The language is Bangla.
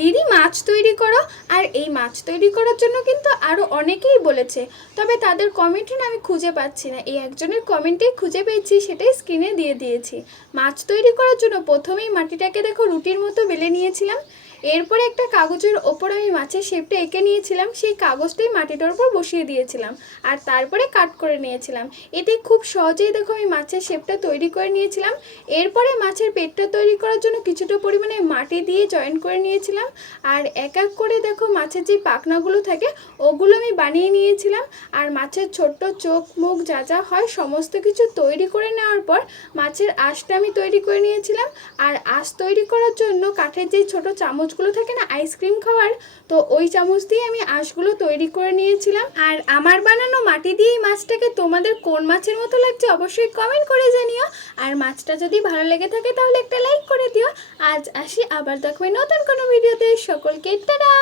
দিদি মাছ তৈরি করো। আর এই মাছ তৈরি করার জন্য কিন্তু আরও অনেকেই বলেছে, তবে তাদের কমেন্টে না আমি খুঁজে পাচ্ছি না। এই একজনের কমেন্টেই খুঁজে পেয়েছি, সেটাই স্ক্রিনে দিয়ে দিয়েছি। মাছ তৈরি করার জন্য প্রথমেই মাটিটাকে দেখো রুটির মতো বেলে নিয়েছিলাম। এরপরে একটা কাগজের ওপর আমি মাছের শেপটা এঁকে নিয়েছিলাম, সেই কাগজটাই মাটিটার উপর বসিয়ে দিয়েছিলাম আর তারপরে কাট করে নিয়েছিলাম। এতে খুব সহজেই দেখো আমি মাছের শেপটা তৈরি করে নিয়েছিলাম। এরপরে মাছের পেটটা তৈরি করার জন্য কিছুটা পরিমাণে মাটি দিয়ে জয়েন করে নিয়েছিলাম। আর এক এক করে দেখো মাছের যে পাখনাগুলো থাকে ওগুলো আমি বানিয়ে নিয়েছিলাম। আর মাছের ছোট্ট চোখ মুখ যা যা হয় সমস্ত কিছু তৈরি করে নেওয়ার পর মাছের আঁশটা আমি তৈরি করে নিয়েছিলাম। আর আঁশ তৈরি করার জন্য কাঠের যে ছোট চামচগুলো থাকে না আইসক্রিম খাওয়ার, তো ওই চামচ দিয়ে আমি আঁশগুলো তৈরি করে নিয়েছিলাম। আর আমার বানানো মাটি দিয়ে এই মাছটাকে তোমাদের কোন মাছের মতো লাগছে অবশ্যই কমেন্ট করে জানিও। আর মাছটা যদি ভালো লেগে থাকে তাহলে একটা লাইক করে দিও। আজ আসি, আবার দেখবে নতুন কোনো ভিডিওতে। সকলকে টাটা।